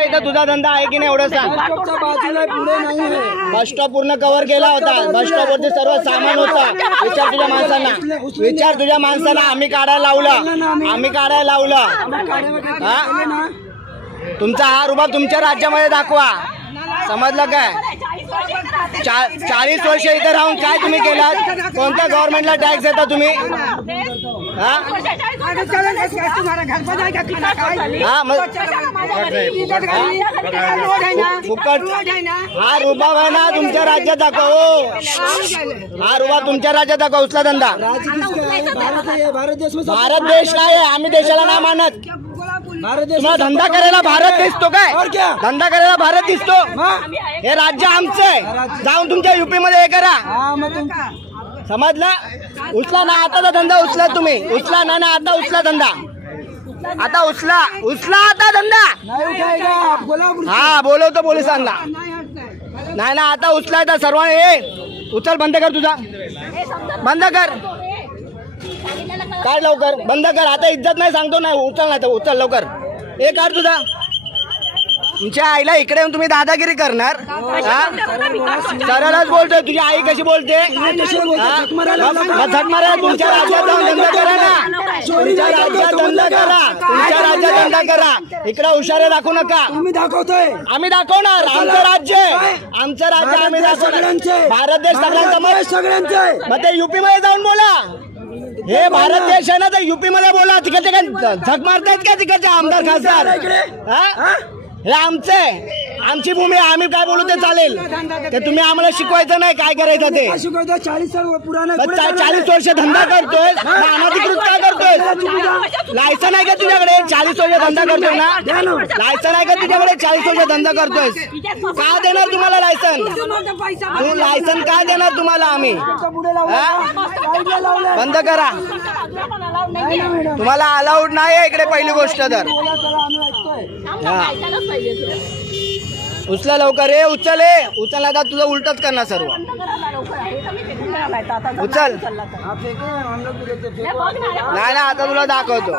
इथं तुझा धंदा आहे की नाही एवढं सांग. बस स्टॉप पूर्ण कव्हर केला होता. बस स्टॉप वरती सर्व सामान होता. विचार तुझ्या माणसांना आम्ही काढायला लावलं. हा तुमचा हा रुबाब तुमच्या राज्यामध्ये दाखवा. समजलं काय? 40 वर्ष इथे राहून काय तुम्ही केलात? कोणत्या गव्हर्नमेंटला टॅक्स देता तुम्ही? हा रुबाब आहे ना तुमच्या राज्यात दाखव. हा रुबाब तुमच्या राज्यात दाखव. उचला धंदा. भारत देश नाही आम्ही देशाला नाही मानत. तुम्हाला धंदा करायला भारत दिसतो काय? धंदा करायला भारत दिसतो. हे राज्य आमचं आहे. जाऊन तुमच्या युपी मध्ये हे करा. समजलं? उचला ना आताचा धंदा. उचला तुम्ही. उचला ना आता उचला धंदा. आता उचला आता धंदा. हा बोलवतो पोलिसांना. नाही ना आता उचलायचा सर्वांनी. हे उचल. बंद कर तुझा. बंद कर. काढ लवकर. बंद कर. आता इज्जत नाही सांगतो. नाही उचल. नाही तर उचल लवकर. हे काढ तुझा. तुमच्या आईला इकडे येऊन तुम्ही दादागिरी करणार? सरळच बोलतोय. तुझी आई कशी बोलते? झक मारा. तुमच्या राज्यात जाऊन धंदा करा ना. तुमच्या राज्यात धंदा करा. तुमच्या राज्यात धंदा करा. इकडे हुशारे दाखवू नका. आम्ही दाखवणार. आमचं राज्य आमचं राज्य आम्ही दाखवणार. भारत देश सगळ्यांचा. मग ते युपी मध्ये जाऊन बोला. हे भारत देश आहे ना तर युपी मध्ये बोला. तिकडचे काय झक मारतायत का तिकडचे आमदार खासदार? हे आमचं आहे. आमची भूमी. आम्ही काय बोलू ते चालेल. ते तुम्ही आम्हाला शिकवायचं नाही काय करायचं ते. 40 वर्ष धंदा करतोय. अनधिकृत काय करतोय? लायसन आहे का तुझ्याकडे? 40 वर्ष धंदा करतोय ना. लायसन आहे का तुझ्याकडे? 40 वर्ष धंदा करतोय. का देणार तुम्हाला लायसन? तू लायसन का देणार तुम्हाला आम्ही? बंद करा. तुम्हाला अलाउड नाही इकडे पहिली गोष्ट तर. उचला लवकर. रे उचल. उचल. आता तुझं उलटच करणार सर्व. उचल. नाही ना आता तुला दाखवतो.